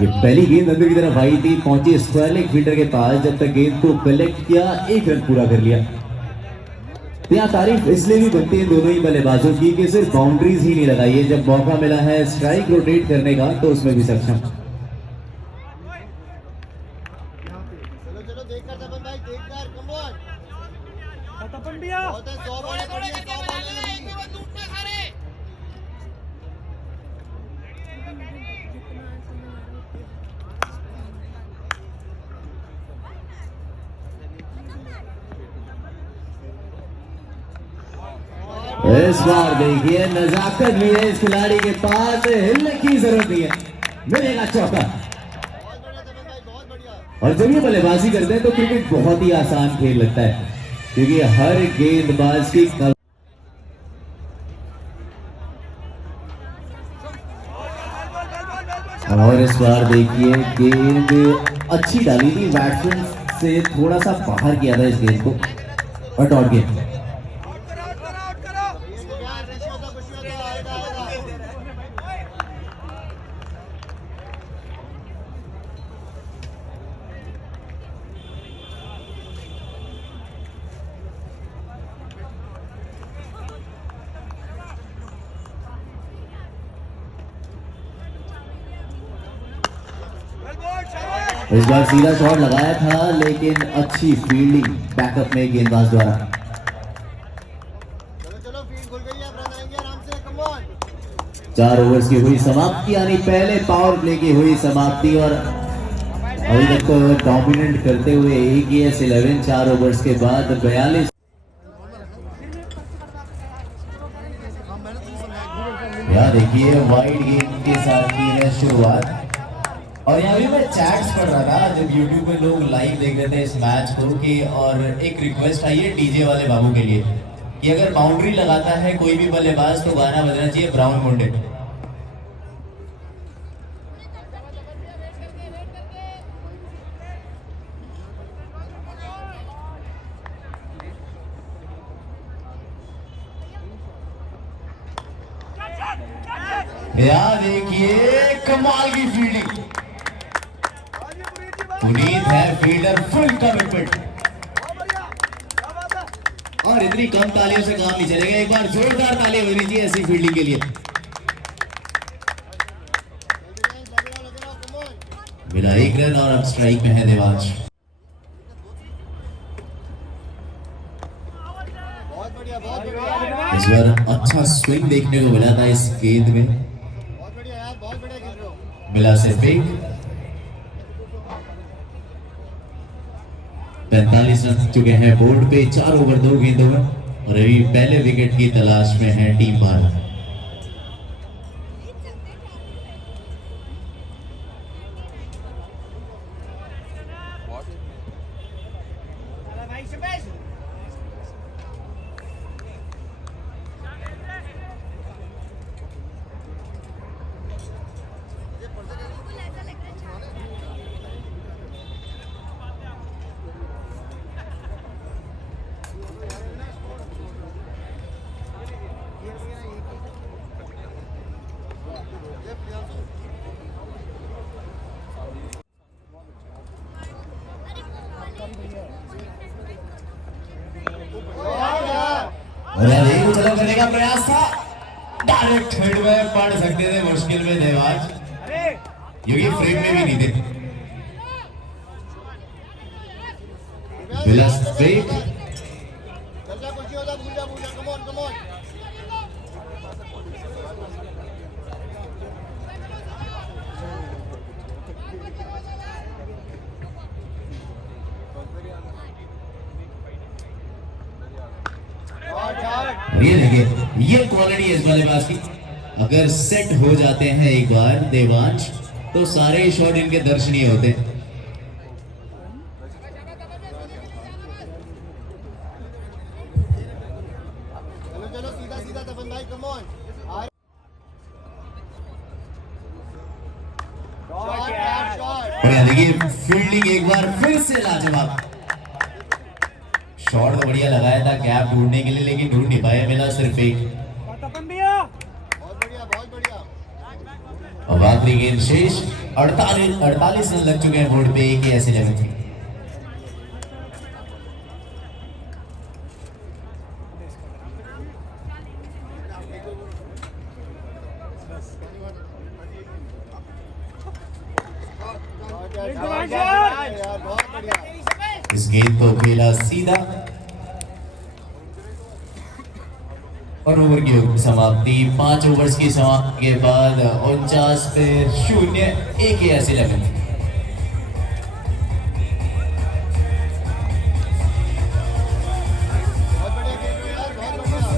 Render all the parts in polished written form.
ये पहली गेंद अंदर की तरफ आई थी, पहुंची स्क्वायर लेग फील्डर के पास, जब तक गेंद को कलेक्ट किया, एक रन पूरा कर लिया। यहाँ तारीफ इसलिए भी बनती है दोनों ही बल्लेबाजों की कि सिर्फ बाउंड्रीज ही नहीं लगाई है, जब मौका मिला है स्ट्राइक रोटेट करने का तो उसमें भी सक्षम। इस बार देखिए नजाकत भी है इस खिलाड़ी के पास, हिलने की जरूरत नहीं है, मिलेगा चौका। और जब ये बल्लेबाजी करते हैं तो क्रिकेट बहुत ही आसान खेल लगता है, क्योंकि हर गेंदबाज की और इस बार देखिए गेंद अच्छी डाली थी, बैट्समैन से थोड़ा सा बाहर किया था इस गेंद को और डॉट गेंद। इस बार सीधा शॉट लगाया था, लेकिन अच्छी फील्डिंग बैकअप में गेंदबाज द्वारा। चलो फील्ड खुल गई है, रन आएंगे आराम से, कम ऑन। 4 ओवर्स की हुई समाप्ति, यानी पहले पावर प्ले की हुई समाप्ति, और अभी तक तो डोमिनेट करते हुए AKS 11 4 ओवर्स के बाद 42। यहाँ देखिए वाइड गेंद के साथ की है शुरुआत। और यहाँ भी मैं चैट्स पढ़ रहा था जब YouTube पे लोग लाइव देख रहे थे इस मैच को, कि और एक रिक्वेस्ट आई है डीजे वाले बाबू के लिए कि अगर बाउंड्री लगाता है कोई भी बल्लेबाज तो गाना बजना चाहिए ब्राउन मुंडे। यार देखिए कमाल की फील्डिंग, पुनीत है फील्डर, फुल कमिटमेंट, और इतनी कम तालियों से काम नहीं चलेगा, एक बार जोरदार तालियां होनी चाहिए ऐसी फील्डिंग के लिए। मिला 1 रन और अब स्ट्राइक में है देवांश। इस बार अच्छा स्विंग देखने को मिला था इस गेंद में, मिला सिर्फ एक। 45 रन चुके हैं बोर्ड पे 4 ओवर 2 गेंदों में, और अभी पहले विकेट की तलाश में है टीम भारत। चलो करने का प्रयास था, डायरेक्ट हेड में पड़ सकते थे मुश्किल में देवांश, क्योंकि फ्रेम में भी नहीं थे। ये देखिए ये क्वालिटी है इस बल्लेबाज की, अगर सेट हो जाते हैं एक बार देवांश तो सारे शॉट इनके दर्शनीय होते हैं। चलो सीधा सीधा तपन भाई, कम ऑन। और देखिए फील्डिंग एक बार फिर से लाजवाब, शॉट तो बढ़िया लगाया था गैप ढूंढने के लिए, लेकिन ढूंढ नहीं पाया, मिला सिर्फ एक। बहुत बढ़िया, बहुत बढ़िया। और आखिरी गेंद शेष। 48 रन लग चुके हैं बोर्ड पे AKS 11। यार बहुत बढ़िया। इस गेंद को खेला सीधा और ओवर की समाप्ति। 5 ओवर्स की समाप्ति के बाद 49 पे 0 AKS 11। बहुत बढ़िया खेल रहे हो यार, बहुत बढ़िया।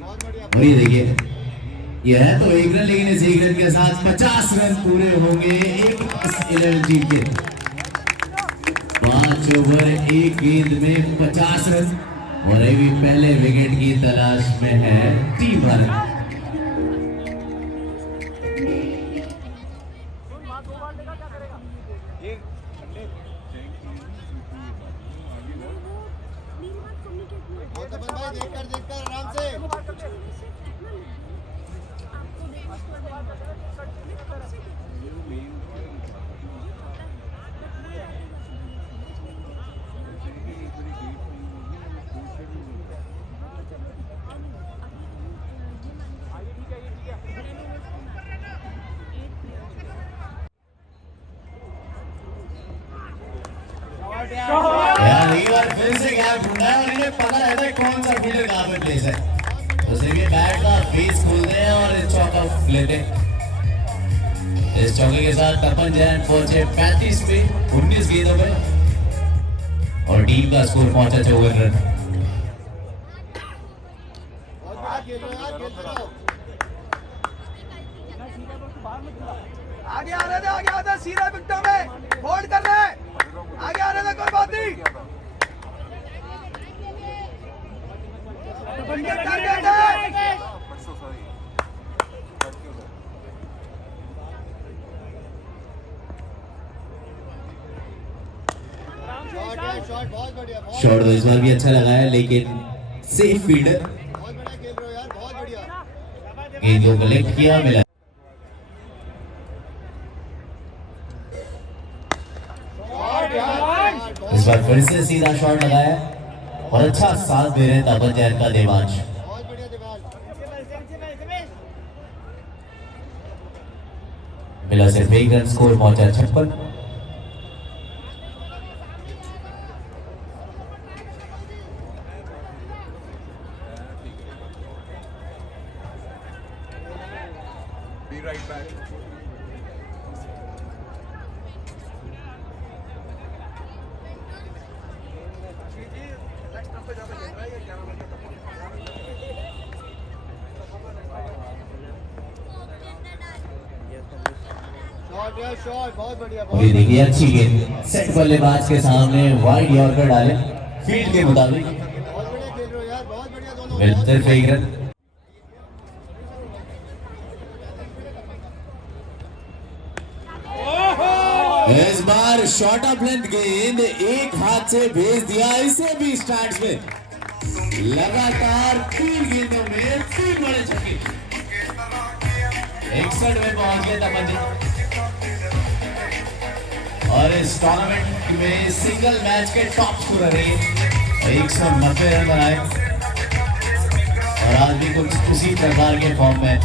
बहुत बढ़िया। और ये देखिए, ये है तो 1 रन, लेकिन इस 1 रन के साथ 50 रन पूरे होंगे AKS 11 टीम के। 5 ओवर 1 गेंद में 50 रन और अभी पहले विकेट की तलाश में है टीम भारत। बहुत तपन भाई, देखकर आराम से। यार एक बार फिर से गैप ढूंढा है और इन्हें पता रहता है कौन सा फील्डर कहाँ पे प्लेस है, तो सिर्फ बैट का बेस खोलते हैं और चौका लेते हैं। इस चौके के साथ तपन जैन पहुंचे 35 पे 19 गेंदों पे और टीम का स्कोर पहुंचा 54 रन। बहुत बढ़िया खेल रहे हो यार, खेलते रहो। आगे आने दे सीधा विकेटों में होल्ड कर रहे हैं। आगे आने दे, कोई बात नहीं। शॉट है, शॉट बहुत बढ़िया। शॉट तो इस बार भी अच्छा लगा है, लेकिन सेफ फील्डर। बहुत बढ़िया खेल रहे हो यार, बहुत बढ़िया। गेंद को कलेक्ट किया, मिला। इस बार फिर से सीधा शॉट लगाया और अच्छा साथ दे रहे हैं तपन जैन का देवांश। बहुत बढ़िया दीवार। मिला सिर्फ 1 रन, स्कोर पहुंचा 56। Be right back. शॉट है, शॉट बहुत बढ़िया। और ये देखिए अच्छी गेंद सेट बल्लेबाज के सामने वाइड यॉर्कर डाले फील्ड के मुताबिक। बहुत बढ़िया खेल रहे हो यार, बहुत बढ़िया दोनों। मिला सिर्फ 1 रन। इस बार शॉर्ट ऑफ लेंथ गेंद एक हाथ से भेज दिया, इसे भी स्टैंड्स में। लगातार 3 गेंदों में 3 बड़े छक्के। 61 में पहुंच गए तपन जी और इस टूर्नामेंट में सिंगल मैच के टॉप स्कोरर रहे। 190 रन बनाए और आज भी कुछ उसी प्रकार के फॉर्म में।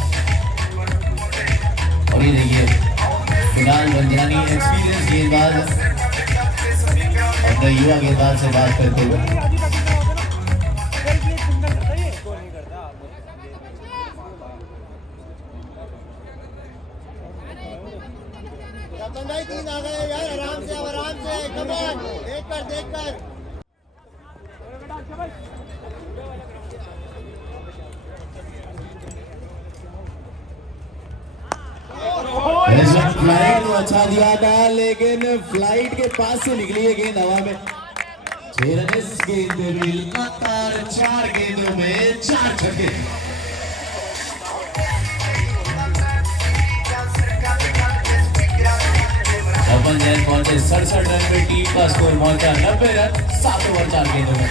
और ये देखिए फिलहाल बंजानी एक्सपीरियंस गेंदबाज अपने युवा गेंदबाज से बात करते हुए। तपन भाई 3 आ गए यार, आराम से, आराम से। कम ऑन, देखकर देखकर। फ्लाइट तो अच्छा दिया था, लेकिन फ्लाइट के पास से निकली है गेंद हवा में। 6 रन इस गेंद पे भी। लगातार 4 गेंदों में 4 छक्के। तपन जैन पहुंचे 67 रन में, टीम का स्कोर पहुंचा 90 रन 7 ओवर 4 गेंदों में।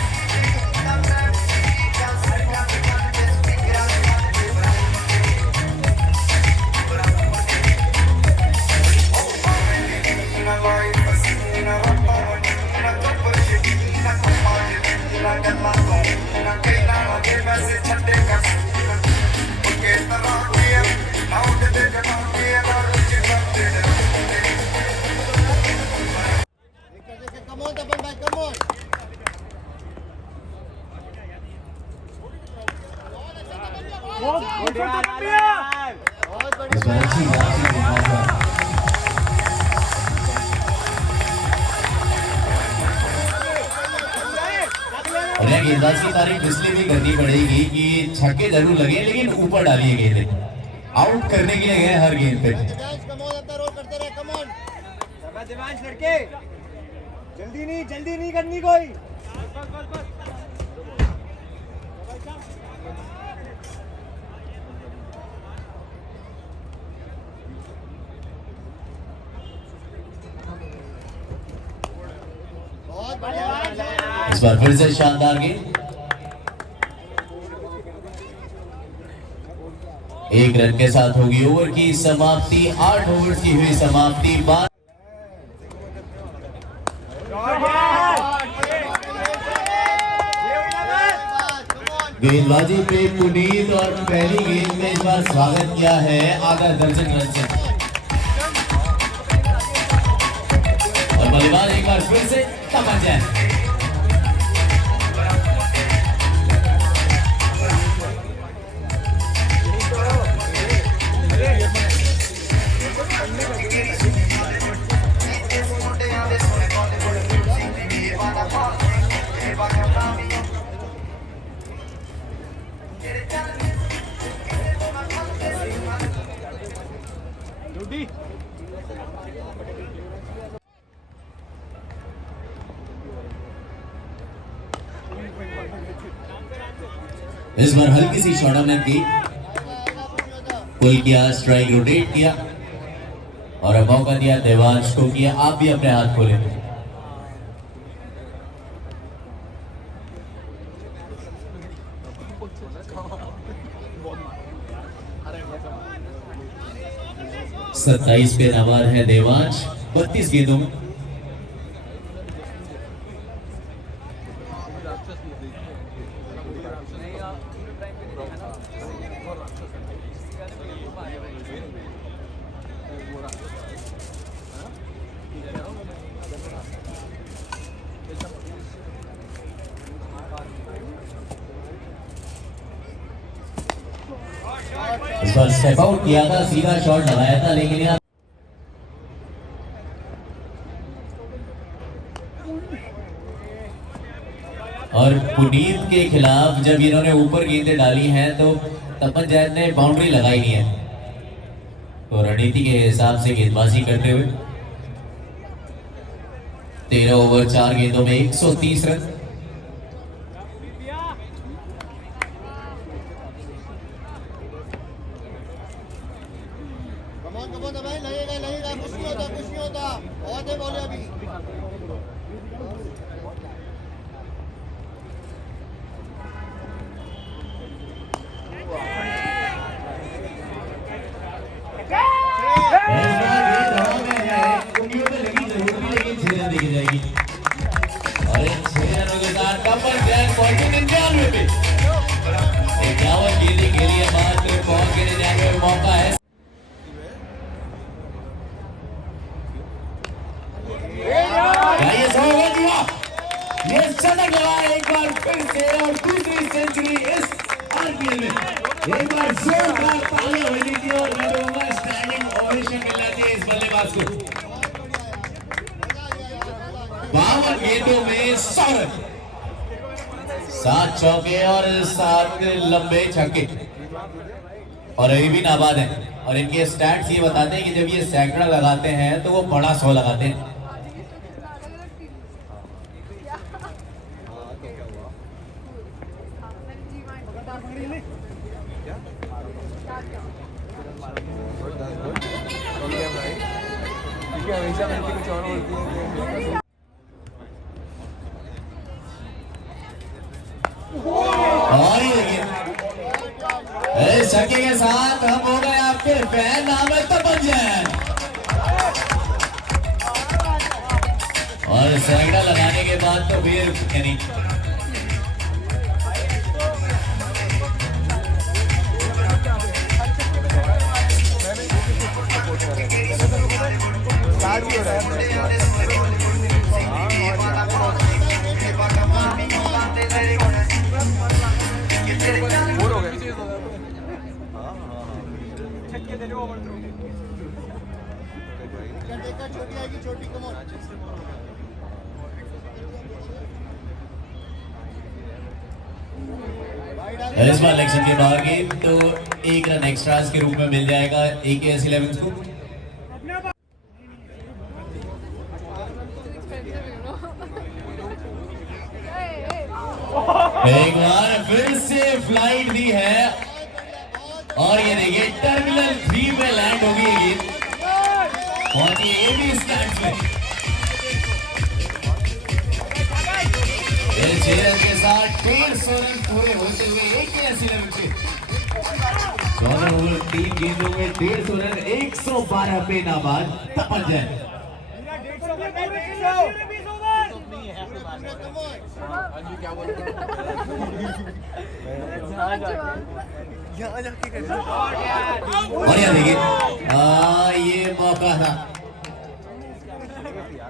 Come on, Tapan bhai, come on. बहुत बढ़िया बहुत इस बार अच्छी गेंदबाजी। और यह गेंदबाज की तारीफ इसलिए भी करनी पड़ेगी कि छक्के जरूर लगे लेकिन ऊपर डालिए गेंदें, आउट करने के लिए गए हर गेंद पे। दिव्यांश, come on, अपना रोल करते रहे, come on. दिव्यांश लड़के जल्दी नहीं करनी कोई बहुत बढ़िया. इस बार फिर से शानदार गेंद, एक रन के साथ होगी ओवर की समाप्ति। 8 ओवर्स की हुई समाप्ति। गेंदबाजी पे पुनीत और पहली गेंद में इस बार स्वागत किया है आधा दर्जन रन से। और बल्लेबाज एक बार फिर से तपन जाए। इस बार हल्की सी शॉर्ट ऑन की पुल किया, स्ट्राइक रोटेट किया और अब मौका दिया देवांश को कि आप भी अपने हाथ खोले। सत्ताईस पे नाबाद है देवांश 32 गेंदों में। इस बार स्टेप आउट किया था, सीधा शॉट लगाया था, लेकिन यार और पुनीत के खिलाफ जब इन्होंने ऊपर गेंदें डाली हैं तो तपन जैद ने बाउंड्री लगाई नहीं है। तो रणनीति के हिसाब से गेंदबाजी करते हुए 13 ओवर 4 गेंदों में 130 रन। Come on, भाई लगेगा कुछ नहीं होता बहुत है बोले अभी. मौका है ये शतक लगाया एक बार फिर से और दूसरी सेंचुरी इस आईपीएल में। एक बार जोरदार तालियां होनी थी और मैं कहूंगा स्टैंडिंग ओवेशन मिलना चाहिए इस बल्लेबाज को। 52 गेंदों में 100 रन, 7 चौके और 7 लंबे छक्के और अभी भी नाबाद है। और इनके स्टैट्स ये बताते हैं कि जब ये सैकड़ा लगाते हैं तो वो बड़ा 100 लगाते हैं। और ये देखिए इस छक्के के साथ हम हो गए आपके फैन, नाम है तपन जैन। और सैकड़ा लगाने के बाद तो फिर यानी बोर हो गए छोटी आएगी छोटी कमोन इस बार इलेक्शन के बाद गेम तो एक रन एक्स्ट्रास के रूप में मिल जाएगा AKS11 को। एक बार फिर से फ्लाइट दी है और ये देखिए टर्मिनल 3 में लैंड होगी ये गेंद पहुंची ये भी स्टैंड में 6 रन के साथ 150 रन पूरे होते हुए AKS11 से 16 ओवर 3 गेंदों में 150 रन 112 पे नाबाद तपंजन। और यार देखिए ये मौका था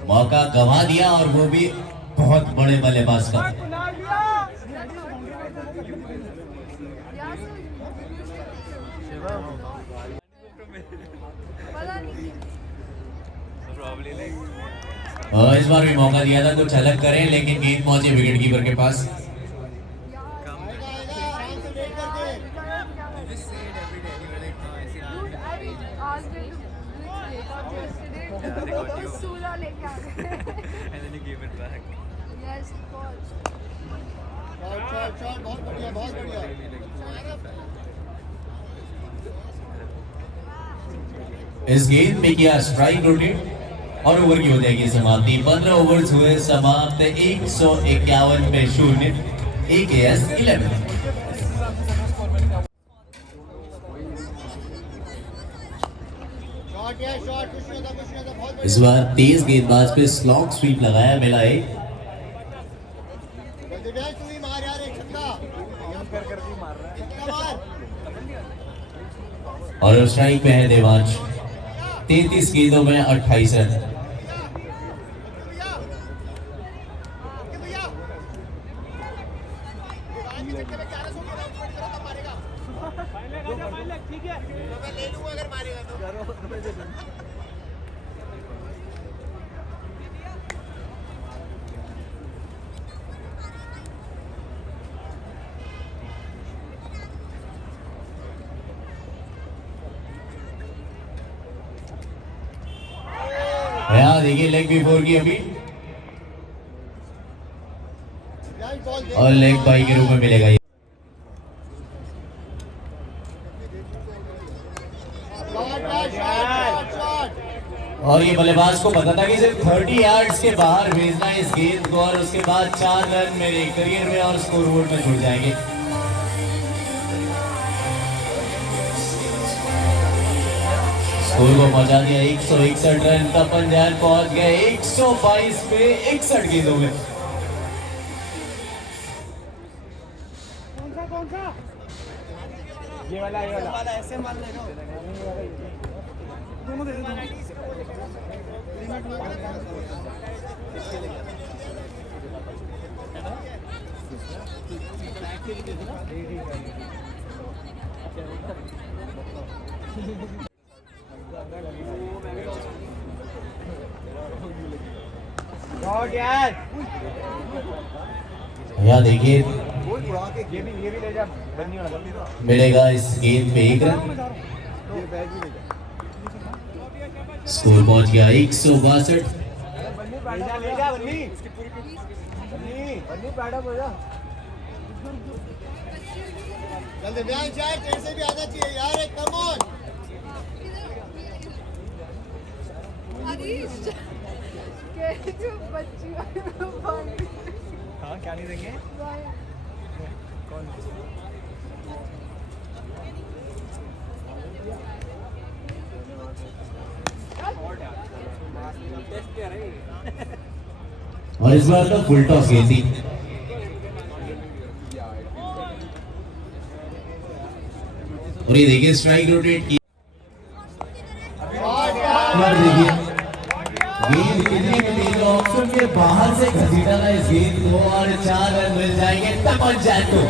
मौका गंवा दिया और वो भी बहुत बड़े बल्लेबाज का। इस बार भी मौका दिया था कुछ अलग करें लेकिन गेंद पहुंची विकेट कीपर के पास। बहुत बढ़िया बहुत बढ़िया इस गेंद में किया स्ट्राइक रोटेट और ओवर की हो जाएगी समाप्ति। 15 ओवर्स हुए समाप्त 151 पे 0 AKS11। इस बार तेज गेंदबाज पे स्लॉग स्वीप लगाया मिला एक और स्ट्राइक पे है देवांश 33 गेंदों में 28 रन। देखिए लेग बिफोर की अभी और लेग बाई के रूप में मिलेगा ये। और ये बल्लेबाज को पता था कि सिर्फ 30 यार्ड्स के बाहर भेजना है इस गेंद को और उसके बाद 4 रन मेरे करियर में और स्कोरबोर्ड में छूट जाएंगे। स्कोर को पहुंचा दिया 161 रन का पंजाब पहुंच गए 122 पे 61 गेंदों में। ये वाला ऐसे मार ले दोनों दे यहाँ देखिए ये भी ले जा मिलेगा इस गेंद पे 1 रन। स्कोर पहुंच गया 162। जल्दी ब्याह जाए तेरे से भी आना चाहिए यार एक कम ऑन हाँ क्या नहीं देंगे कौन और इस बार तो फुल टॉस गई थी। और ये देखिए स्ट्राइक रोटेट की देखिए के बाहर से घसीटा था इस गेंद को और 4 रन मिल जाएंगे तपन जैन को।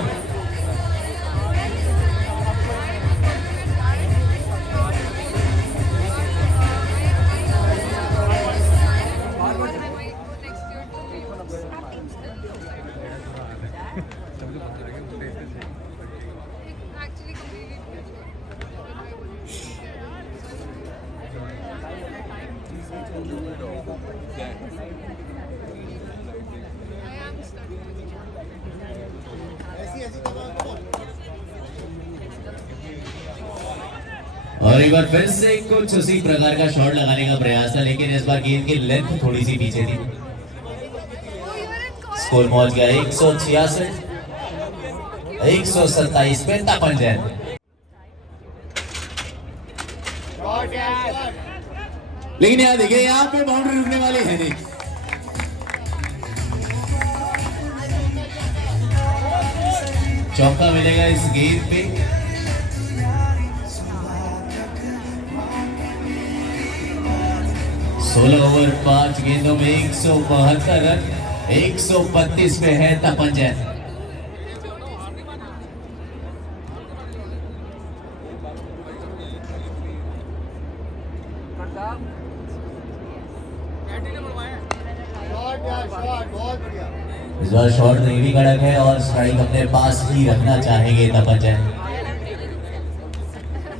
Actually, completely. I am studying. ऐसी ऐसी कमाल और एक बार फिर से कुछ उसी प्रकार का शॉट लगाने का प्रयास था, लेकिन इस बार गेंद की लेंथ थोड़ी सी पीछे थी। Oh, you're in college. Score पहुंच गया 166 127 पे तपन जैन। शॉट यार शॉट लेकिन यहाँ देखिए, यहाँ पे बाउंड्री रुकने वाली है नहीं। चौका मिलेगा इस गेंद पे। सोलह ओवर 5 गेंदों में 172 रन, 132 पे है तपन जैन। शॉट यार शॉट बहुत बढ़िया इस बार शॉट नहीं भी कड़क है और स्ट्राइक अपने पास ही रखना चाहेंगे तपन जैन।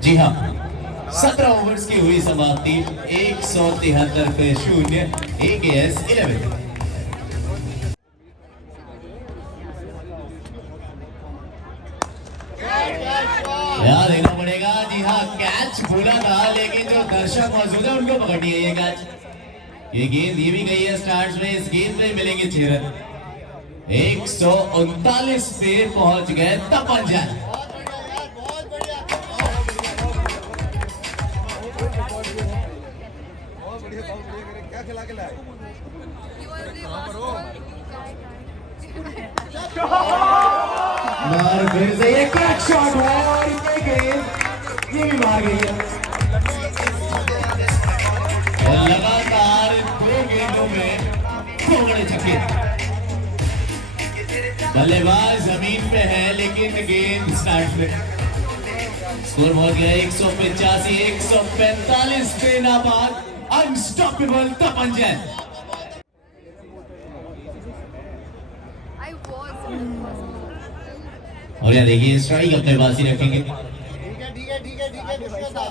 जी हाँ, 17 ओवर्स की हुई समाप्ति 173 पे 0 AKS 11। यार देखना पड़ेगा। जी हाँ, कैच बोला था, लेकिन जो दर्शक मौजूद है उनको पकड़नी है ये कैच। ये गेंद ये भी गई है स्टार्ट में, इस गेंद में मिलेंगे 6 रन। 139 पे पहुंच गए तपन जैन। बहुत बढ़िया यार बहुत बढ़िया क्या खिला के लाए You are the last और फिर से ये क्रैक शॉट है और ये गेंद ये भी मार गई है। और लगातार 2 गेंदों में 2 बड़े छक्के। बल्लेबाज जमीन पे है, लेकिन गेंद स्टार्ट पे। स्कोर पहुंच गया 185 145 पे नाबाद unstoppable Tapan Jain. I was. और यहाँ देखिए, स्ट्राइक अपने पास ही रखेंगे। ठीक है ठीक है ठीक है ठीक है दुश्मन था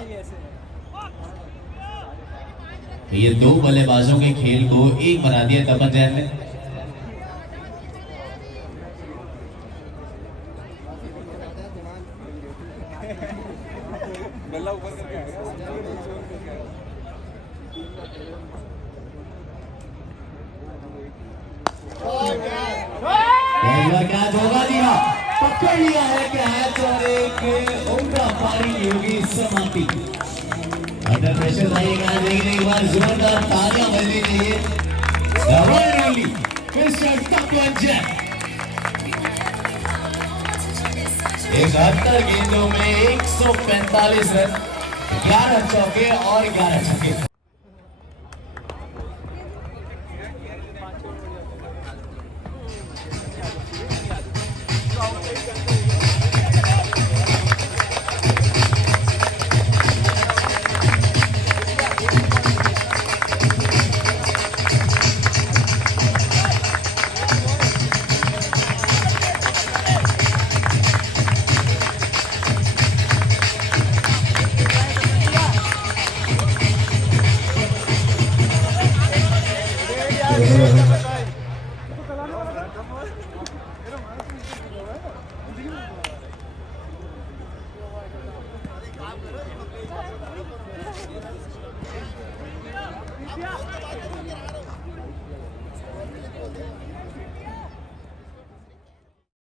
तो ये 2 बल्लेबाजों के खेल को एक बना दिया तपन जैन ने। शॉट यार कैच होगा जी हाँ, पकड़ लिया है कैच और एक उम्दा पारी की होगी समाप्ति। अंडर प्रेशर था ये कैच, लेकिन एक बार जोरदार तालियां बजनी चाहिए। डबल ओनली मिस्टर तपन जैन। 71 गेंदों में 145 रन, 11 चौके और 11 छक्के।